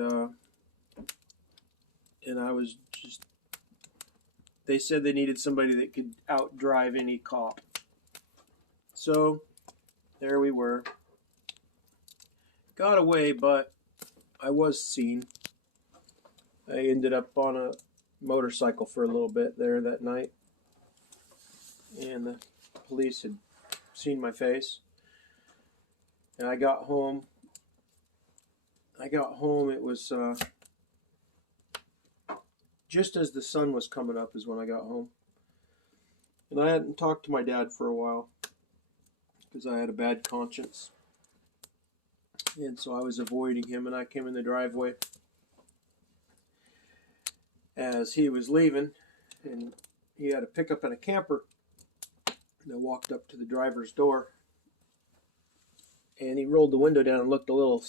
and I was just. They said they needed somebody that could outdrive any cop. So there we were. Got away, but I was seen. I ended up on a motorcycle for a little bit there that night, and the police had seen my face. And I got home. It was just as the sun was coming up is when I got home. And I hadn't talked to my dad for a while because I had a bad conscience. And so I was avoiding him, and I came in the driveway as he was leaving, and he had a pickup and a camper. And I walked up to the driver's door, and he rolled the window down and looked a little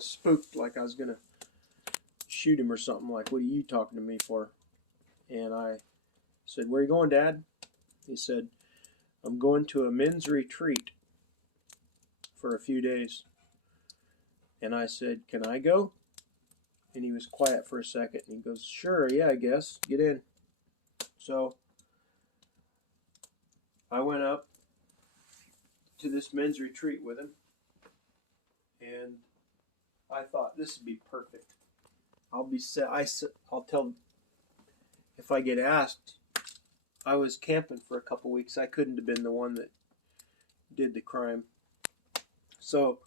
spooked, like I was going to shoot him or something, like, what are you talking to me for? And I said, where are you going, Dad? He said, I'm going to a men's retreat for a few days. And I said, can I go? And he was quiet for a second, and he goes, sure, yeah, I guess, get in. So I went up to this men's retreat with him, and I thought this would be perfect. I'll tell, if I get asked, I was camping for a couple weeks. I couldn't have been the one that did the crime. So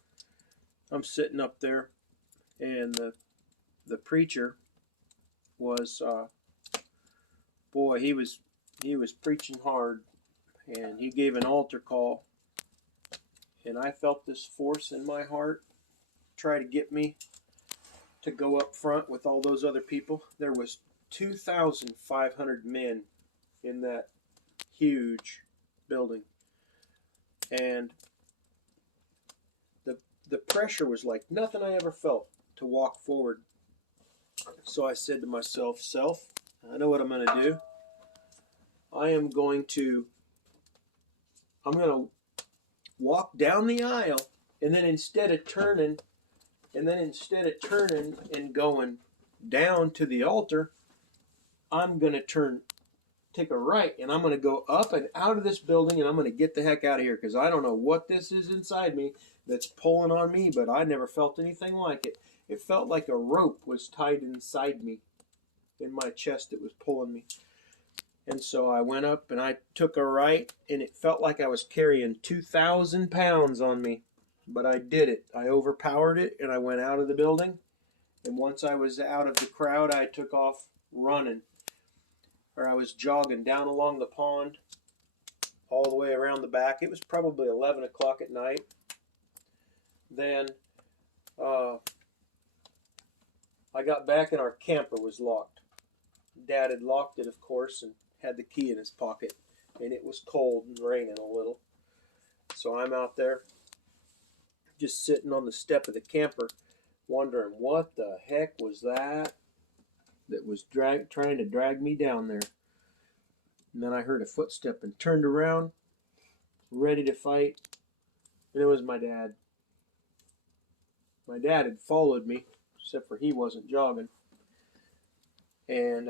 I'm sitting up there, and the preacher was, boy, he was preaching hard, and he gave an altar call, and I felt this force in my heart try to get me to go up front with all those other people. There was 2,500 men in that huge building, and the pressure was like nothing I ever felt to walk forward. So I said to myself, I know what I'm going to do. I'm going to walk down the aisle, and then instead of turning and going down to the altar, I'm going to take a right, and I'm going to go up and out of this building, and I'm going to get the heck out of here, because I don't know what this is inside me that's pulling on me, but I never felt anything like it. It felt like a rope was tied inside me, in my chest. It was pulling me. And so I went up, and I took a right, and it felt like I was carrying 2,000 pounds on me. But I did it. I overpowered it, and I went out of the building. And once I was out of the crowd, I took off running. Or I was jogging down along the pond, all the way around the back. It was probably 11 o'clock at night. Then I got back, and our camper was locked. Dad had locked it, of course, and had the key in his pocket. And it was cold and raining a little. So I'm out there, just sitting on the step of the camper, wondering what the heck was that was trying to drag me down there. And then I heard a footstep and turned around, ready to fight, and it was my dad. My dad had followed me, except for he wasn't jogging. And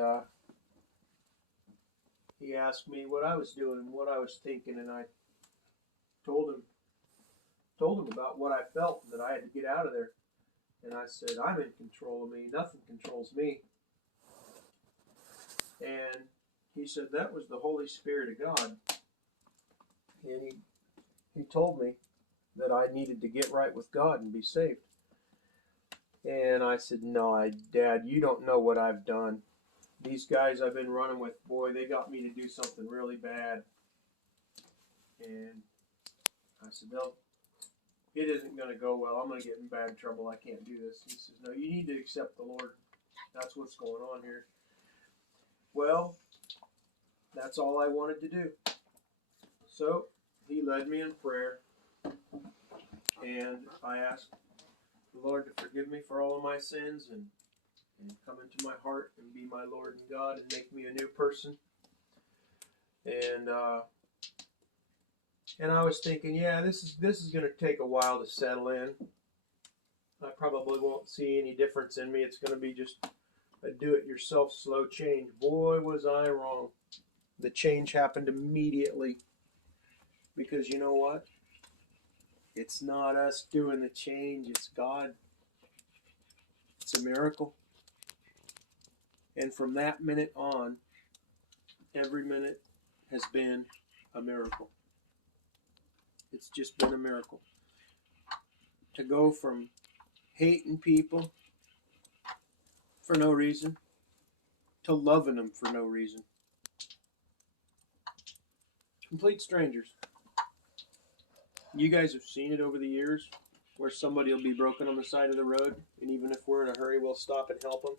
he asked me what I was doing and what I was thinking, and I told him about what I felt, that I had to get out of there. And I said, I'm in control of me. Nothing controls me. And he said, that was the Holy Spirit of God. And he told me that I needed to get right with God and be saved. And I said, no, Dad, you don't know what I've done. These guys I've been running with, boy, they got me to do something really bad. And I said, no, it isn't going to go well. I'm going to get in bad trouble. I can't do this. He says, no, you need to accept the Lord. That's what's going on here. Well, that's all I wanted to do. So he led me in prayer, and I asked the Lord to forgive me for all of my sins and come into my heart and be my Lord and God and make me a new person. And I was thinking, yeah, this is going to take a while to settle in. I probably won't see any difference in me. It's going to be just a do-it-yourself slow change. Boy, was I wrong. The change happened immediately. Because you know what? It's not us doing the change, it's God. It's a miracle. And from that minute on, every minute has been a miracle. It's just been a miracle. To go from hating people for no reason to loving them for no reason. Complete strangers. You guys have seen it over the years where somebody will be broken on the side of the road, and even if we're in a hurry, we'll stop and help them.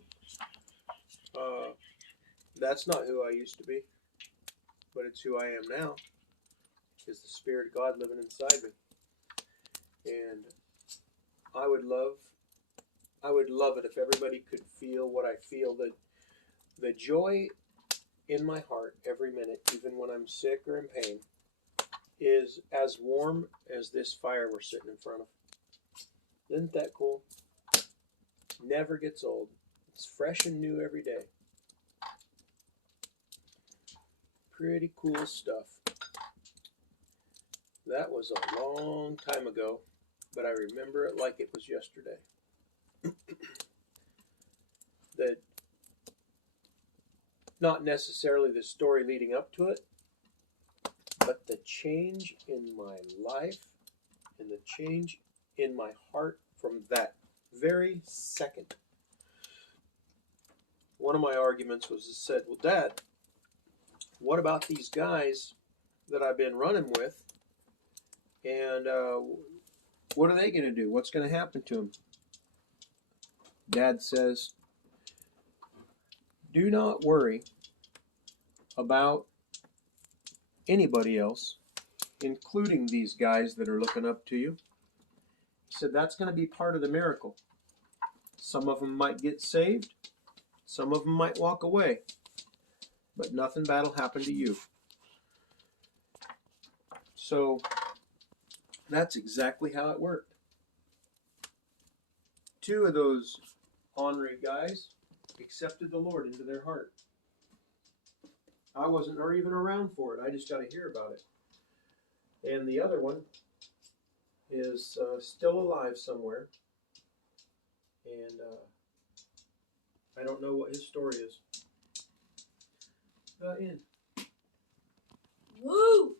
That's not who I used to be, but it's who I am now. Is the Spirit of God living inside me. And I would love it if everybody could feel what I feel, that the joy in my heart every minute, even when I'm sick or in pain, is as warm as this fire we're sitting in front of. Isn't that cool? Never gets old. It's fresh and new every day. Pretty cool stuff. That was a long time ago, but I remember it like it was yesterday. That not necessarily the story leading up to it, but the change in my life and the change in my heart from that very second. One of my arguments was said, well, Dad, what about these guys that I've been running with, and what are they going to do? What's going to happen to them? Dad says, do not worry about anybody else, including these guys that are looking up to you. He said, that's going to be part of the miracle. Some of them might get saved. Some of them might walk away. But nothing bad will happen to you. So that's exactly how it worked. Two of those ornery guys accepted the Lord into their heart. I wasn't even around for it. I just got to hear about it. And the other one is still alive somewhere. And I don't know what his story is. In. Woo!